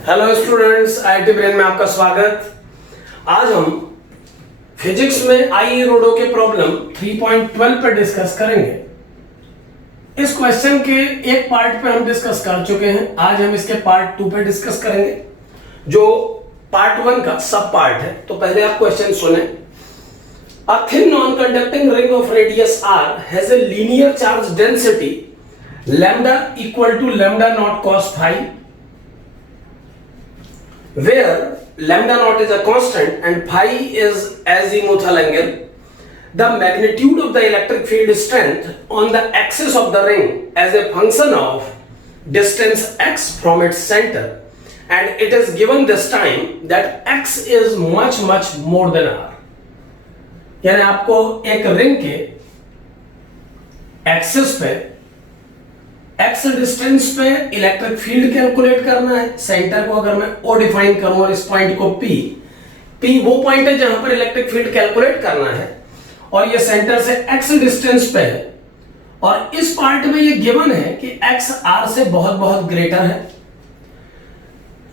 Hello students, IIT brain में आपका स्वागत। आज हम फिजिक्स में आई रोडो के प्रॉब्लम 3.12 पर डिस्कस करेंगे। इस क्वेश्चन के एक पार्ट पे हम डिस्कस कर चुके हैं। आज हम इसके पार्ट 2 पे डिस्कस करेंगे, जो पार्ट 1 का सब पार्ट है। तो पहले आप क्वेश्चन सुने। A thin non-conducting ring of radius r has a linear charge density lambda equal to lambda naught cos phi, where lambda naught is a constant and phi is azimuthal angle. The magnitude of the electric field strength on the axis of the ring as a function of distance x from its center, and it is given this time that x is much more than r. यानी आपको एक ring के axis पे x distance पे electric field calculate करना है। Centre को अगर मैं ओ डिफाइन करूं और इस पॉइंट को पी वो पॉइंट है जहां पर इलेक्ट्रिक फील्ड कैलकुलेट करना है, और ये सेंटर से एक्स डिस्टेंस पे है, और इस पार्ट में ये गिवन है कि एक्स आर से बहुत ग्रेटर है।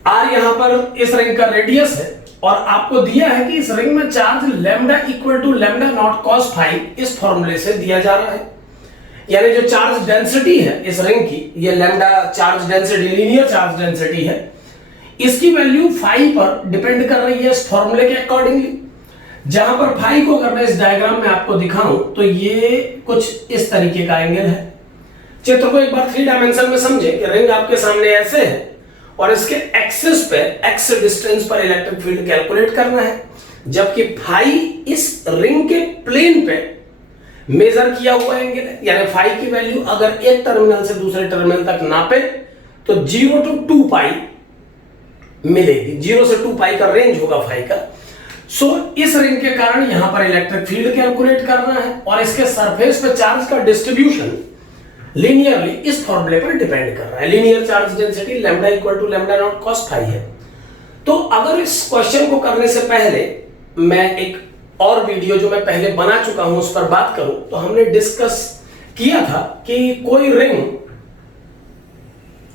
आर यहां पर इस रिंग का रेडियस है, और आपको दिया है कि इस रिंग में charge lambda equal to lambda naught cos phi इस फॉर्मूले से दिया जा रहा है। यानी जो चार्ज डेंसिटी है इस रिंग की, ये lambda charge density, linear charge density है, इसकी वैल्यू फाई पर डिपेंड कर रही है इस फॉर्मूले के अकॉर्डिंगली। जहां पर फाई को अगर मैं इस डायग्राम में आपको दिखाऊं तो ये कुछ इस तरीके का एंगल है। चित्र को एक बार 3 डायमेंशन में समझे कि रिंग आपके सामने ऐसे है और इसके एक्सिस पे एक्स डिस्टेंस पर इलेक्ट्रिक फील्ड कैलकुलेट करना है, जबकि फाई इस रिंग के प्लेन पे मेजर किया हुआ एंगल है। यानी फाई की वैल्यू अगर एक टर्मिनल से दूसरे टर्मिनल तक नापे तो 0 to 2 पाई मिलेगी। 0 से 2 पाई का रेंज होगा फाई का। सो इस रिंग के कारण यहां पर इलेक्ट्रिक फील्ड कैलकुलेट करना है, और इसके सरफेस पे चार्ज का डिस्ट्रीब्यूशन लीनियरली इस फॉर्मूले पर डिपेंड कर रहा है। Linear charge density lambda equal to lambda naught cos phi है। तो अगर इस क्वेश्चन को करने से पहले मैं एक और वीडियो जो मैं पहले बना चुका हूं उस पर बात करूं, तो हमने डिस्कस किया था कि कोई रिंग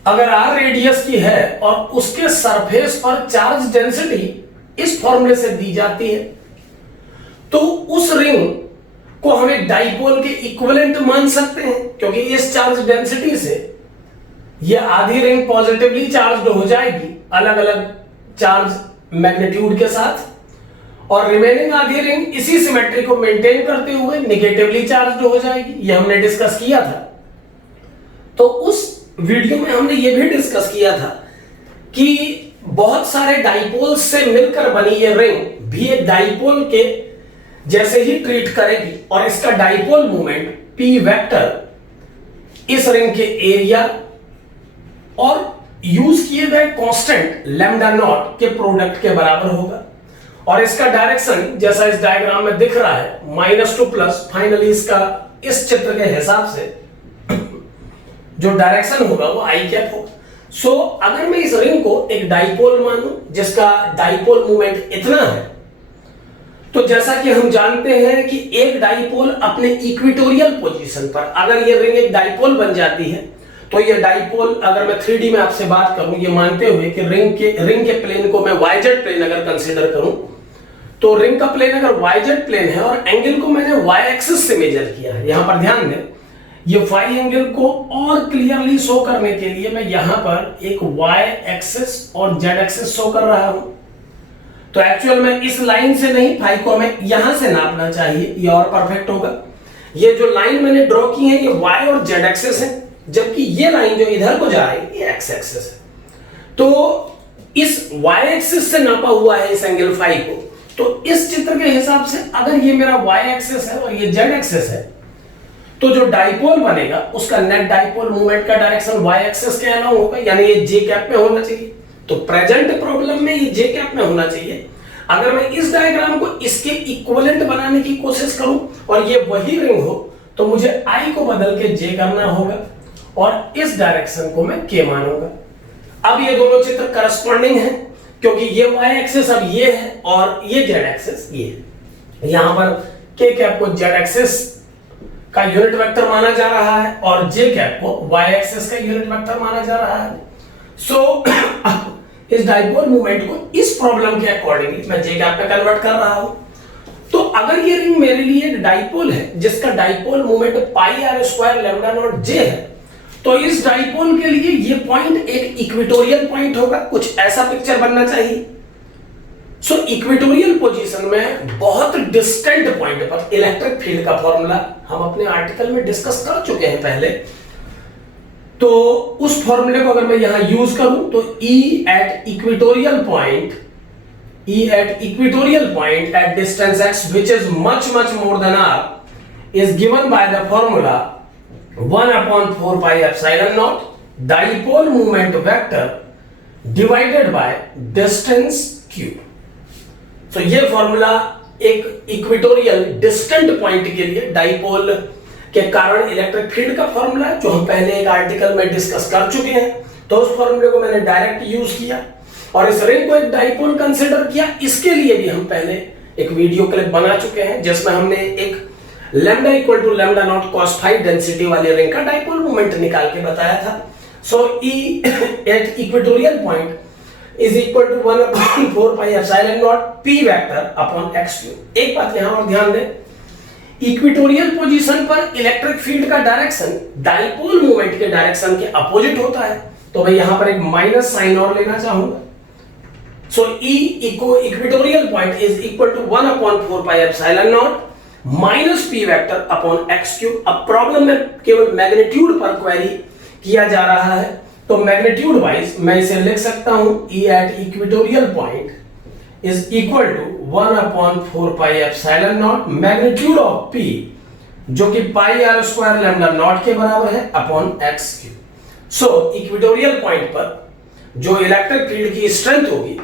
अगर आर रेडियस की है और उसके सरफेस पर चार्ज डेंसिटी इस फॉर्मूले से दी जाती है, तो उस रिंग को हम एक डाइपोल के इक्विवेलेंट मान सकते हैं, क्योंकि इस चार्ज डेंसिटी से ये आधी रिंग पॉजिटिवली चार्ज्ड हो जाएगी अलग अलग चार्ज मैग्नीट्यूड के साथ, और रिमेनिंग आधी रिंग इसी सिमेट्री को मेंटेन करते हुए नेगेटिवली चार्ज्ड हो जाएगी। ये हमने डिस्कस किया था। तो उस वीडियो में हमने ये भी डिस्कस किया था कि बहुत सारे डाइपोल्स से मिलकर बनी ये रिंग भी एक डाइपोल के जैसे ही ट्रीट करेगी, और इसका डाइपोल मोमेंट पी वेक्टर इस रिंग के एरिया और यूज किए गए कांस्टेंट लैम्डा नॉट के प्रोडक्ट के बराबर होगा। और इसका डायरेक्शन जैसा इस डायग्राम में दिख रहा है, माइनस टू प्लस, फाइनली इसका इस चित्र के हिसाब से जो डायरेक्शन होगा वो आई कैप होगा। सो अगर मैं इस रिंग को एक डाइपोल मानूं जिसका डाइपोल मोमेंट इतना है, तो जैसा कि हम जानते हैं कि एक डाइपोल अपने इक्वेटोरियल पोजीशन पर, अगर ये रिंग एक डाइपोल बन जाती है, तो ये डाइपोल, अगर मैं 3D में आपसे बात करूं ये मानते हुए कि रिंग के प्लेन को मैं वाईजेड प्लेन अगर कंसीडर करूं, तो रिंग का प्लेन अगर वाईजेड प्लेन है और एंगल को मैंने वाई एक्सिस से मेजर किया है। यहां पर ध्यान दें, ये फाई एंगल को और क्लियरली शो करने के लिए मैं यहां पर एक वाई एक्सिस और जेड एक्सिस शो कर रहा हूं। तो एक्चुअल में इस लाइन से नहीं, फाई को हमें यहां से नापना चाहिए, ये और परफेक्ट होगा। ये जो लाइन मैंने ड्रॉ की है ये वाई और जेड एक्सिस है, जबकि ये लाइन जो इधर को जा रही है ये एक्स एक्सिस है। तो इस वाई एक्सिस से नापा हुआ है इस एंगल फाई को। तो इस चित्र के हिसाब से अगर ये मेरा वाई एक्सिस है और ये जेड एक्सिस है, तो जो डाइपोल बनेगा उसका नेट डाइपोल मोमेंट का डायरेक्शन वाई एक्सिस के अलावा होगा, यानी ये जे कैप में होना चाहिए। तो प्रेजेंट प्रॉब्लम में ये जे कैप में होना चाहिए। अगर मैं इस डायग्राम को इसके इक्विवेलेंट बनाने की कोशिश करूं और ये वही रिंग हो, तो मुझे आई को बदल के जे करना होगा और इस डायरेक्शन को मैं के मानूंगा। अब ये दोनों चित्र करस्पॉन्डिंग हैं, क्योंकि ये वाई एक्सिस अब ये है और ये जेड एक्सिस ये है। यहां पर के कैप को जेड एक्सिस का यूनिट वेक्टर माना जा रहा है और जे कैप को वाई एक्सिस का यूनिट वेक्टर माना जा रहा है। सो इस डाइपोल मोमेंट को इस प्रॉब्लम के अकॉर्डिंगली मैं जे गैप में कन्वर्ट कर रहा हूं। तो अगर ये रिंग मेरे लिए एक डाइपोल है जिसका dipole moment pi R square lambda naught J है, तो इस डाइपोल के लिए ये पॉइंट एक इक्वेटोरियल पॉइंट होगा। कुछ ऐसा पिक्चर बनना चाहिए। सो इक्वेटोरियल पोजीशन में बहुत डिस्टेंट पॉइंट पर इलेक्ट्रिक फील्ड का फॉर्मूला हम अपने आर्टिकल में डिस्कस कर चुके हैं पहले। तो उस फॉर्मूले को अगर मैं यहां यूज करूं तो E at equatorial point at distance x which is much more than r is given by the formula 1/4 pi epsilon naught dipole moment vector divided by distance cube। तो ये फॉर्मूला एक इक्वेटोरियल डिस्टेंट पॉइंट के लिए dipole के कारण electric field का formula है, जो हम पहले एक आर्टिकल में डिस्कस कर चुके हैं। तो उस फॉर्मूले को मैंने डायरेक्ट यूज किया और इस रिंग को एक डाइपोल कंसीडर किया। इसके लिए भी हम पहले एक वीडियो क्लिप बना चुके हैं जिसमें हमने एक lambda equal to lambda naught cos phi density वाली रिंग का डाइपोल मोमेंट निकाल के बताया था। सो E at equatorial point is equal to 1/4 pi epsilon naught p vector upon x cube। एक बात यहां और ध्यान दें, इक्वेटोरियल पोजीशन पर इलेक्ट्रिक फील्ड का डायरेक्शन डाइपोल मोमेंट के डायरेक्शन के अपोजिट होता है। तो मैं यहां पर एक माइनस साइन और लेना चाहूंगा। So E equatorial point is equal to 1/4 pi epsilon naught minus p vector upon x cube. अब प्रॉब्लम में केवल मैग्नीट्यूड पर क्वेरी किया जा रहा है, तो मैग्नीट्यूड वाइज मैं इसे लिख सकता हूं E at equatorial point is equal to 1/4 pi epsilon naught magnitude of p जो कि पाई आर स्क्वायर लैम्डा नॉट के बराबर है अपॉन x क्यूब। सो इक्वेटोरियल पॉइंट पर जो इलेक्ट्रिक फील्ड की स्ट्रेंथ होगी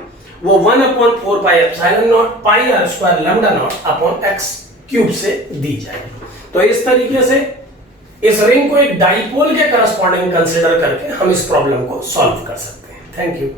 वो 1/4 pi epsilon naught pi R square lambda naught upon x cube से दी जाएगी। तो इस तरीके से इस रिंग को एक डाइपोल के करस्पॉन्डिंग कंसीडर करके हम इस प्रॉब्लम को सॉल्व कर सकते हैं। Thank you.